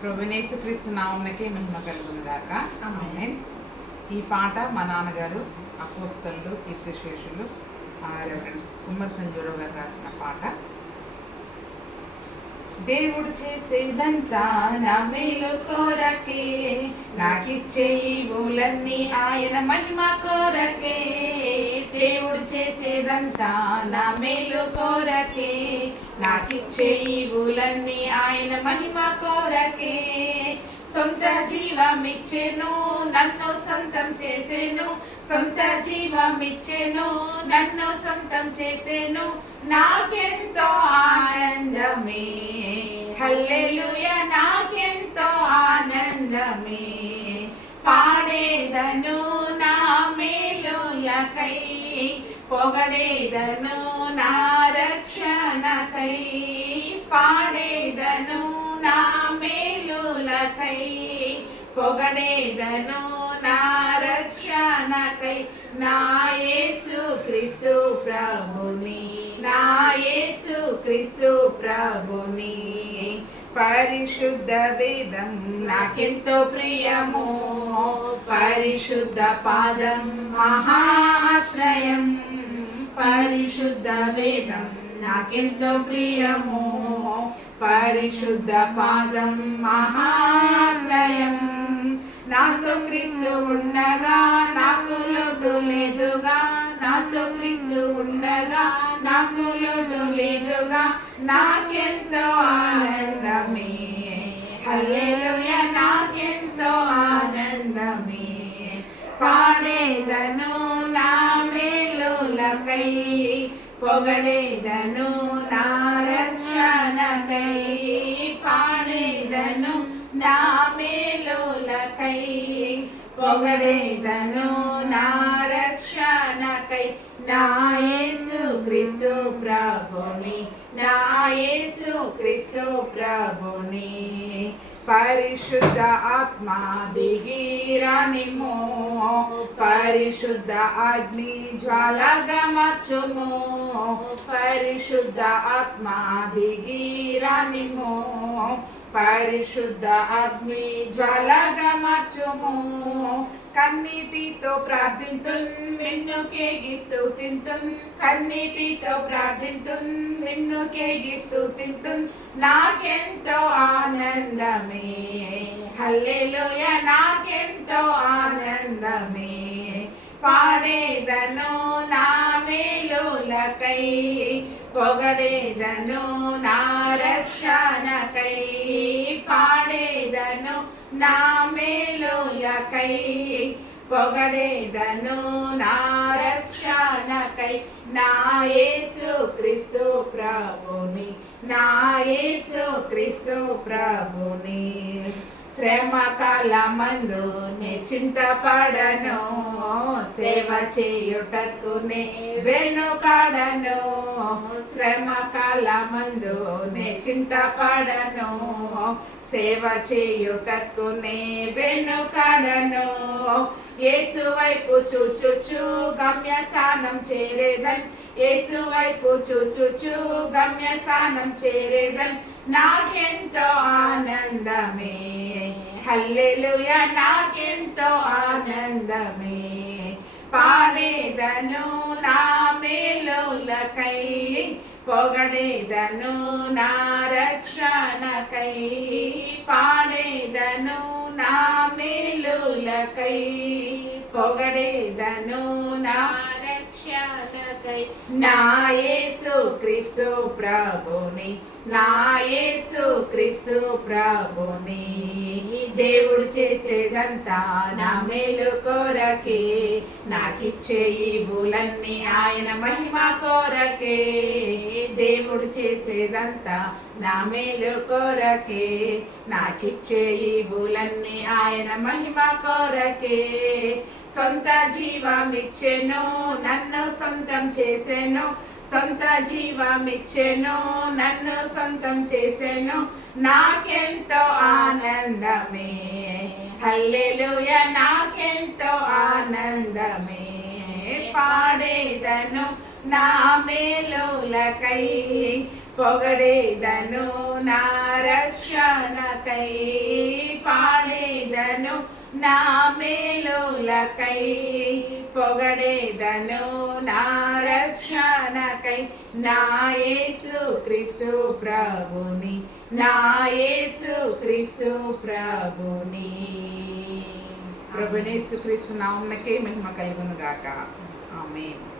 ప్రభునేసుక్రీస్తు నామమునకే మహిమ కలుగును గాక. ఆమేన్. ఈ పాట మా నాన్నగారు అపోస్తలులు కీర్తిశేషులు రెవరెండ్ కుమ్మరి సంజీవరావు గారు రాసిన పాట. దేవుడు చేసేదంతా నా మేలు కోరకే, నాకిచ్చే ఈవులన్నీ ఆయన మహిమ కోరకే. దేవుడు చేసేదంతా నా మేలు కోరకే, నాకిచ్చే ఈవులన్నీ ఆయన మహిమ కోరకే. సొంత జీవమిచ్చెను నన్ను సొంతం చేసేను, సొంత జీవమిచ్చెను నన్ను సొంతం చేసేను. నాకెంతో ఆనందమే, హల్లెలూయా, నాకెంతో ఆనందమే. పాడేదను నా మేలులకై, పొగడేదను నా రక్షణకై. పాడేదను నా మేలులకై, పొగడేదను నా రక్షణకై. నా యేసు క్రీస్తు ప్రభుని, నా యేసు క్రీస్తు ప్రభుని. పరిశుద్ధ వేదం నాకెంతో ప్రియము, పరిశుద్ధ పాదం మహాశ్రయం. పరిశుద్ధ వేదం నాకెంతో ప్రియము, పరిశుద్ధ పాదం మహాశ్రయం. నాతో క్రీస్తు ఉండగా నాకు లోటు లేదుగా, నాతో క్రీస్తు ఉండగా నాకు లోటు లేదుగా. నాకెంతో ఆనందమే, హల్లెలూయా, నాకెంతో ఆనందమే. పాడేదను నా మేలులకై, పొగడేదను నా రక్షణకై. పాడేదను నా మేలులకై, పొగడేదను నా రక్షణకై. నా యేసు క్రీస్తు ప్రభుని, నా యేసు క్రీస్తు ప్రభుని. పరిశుద్ధ ఆత్మ దిగిరానిమో, పరిశుద్ధ అగ్ని జ్వాలగా మార్చుము. పరిశుద్ధ ఆత్మ దిగిరానిమో, పరిశుద్ధ అగ్ని జ్వాలగా మార్చుము. కన్నీటితో ప్రార్థింతున్ నిన్ను కేగి స్తుతింతున్, కన్నీటితో ప్రార్థింతున్ నిన్ను కేగి స్తుతింతున్. నాకెంతో ఆనందమే, హల్లెలూయా, నాకెంతో ఆనందమే. పాడేదను నా మేలులకై, పొగడేదను నా రక్షణకై. పాడేదను నా మేలులకై, పొగడేదను నా రక్షణకై. నా యేసు క్రీస్తు ప్రభుని, నా యేసు క్రీస్తు ప్రభుని. శ్రమ కాలమందు నే చింతపడను, సేవ చేయుటకు నే వెనుకాడను. శ్రమ కాలమందు నే చింతపడను, సేవ చేయుటకు నే వెనుకాడను. యేసు వైపు చూచుచు గమ్యస్థానం చేరేదన్, యేసు వైపు చూచుచు గమ్యస్థానం చేరేదన్. నాకెంతో ఆనందమే, హల్లెలూయా, నాకెంతో ఆనందమే. పాడేదను నా మేలులకై, పొగడేదను నా రక్షణకై. పాడేదను నా మేలులకై, పొగడేదను నా రక్షణకై. నా యేసు క్రీస్తు ప్రభుని, నా యేసు క్రీస్తు ప్రభుని. దేవుడు చేసేదంతా నా మేలు కోరకే, నాకిచ్చే ఈవులన్నీ ఆయన మహిమ కోరకే. దేవుడు చేసేదంతా నా మేలు కోరకే, నాకిచ్చే ఈవులన్నీ ఆయన మహిమ కోరకే. సొంత జీవమిచ్చెను నన్ను సొంతం చేసెను, సొంత జీవమిచ్చెను నన్ను సొంతం చేసెను. నాకెంతో ఆనందమే, హల్లెలూయా, నాకెంతో ఆనందమే. పాడేదను నా మేలులకై, పొగడేదను నా రక్షణకై, పాడేదను నా మేలులకై. పొగడేదను నా రక్షణకై, నా యేసు క్రీస్తు ప్రభుని, నా యేసు క్రీస్తు ప్రభుని. ప్రభునేసు క్రీస్తు నామమునకే మహిమ కలుగును గాక. ఆమేన్.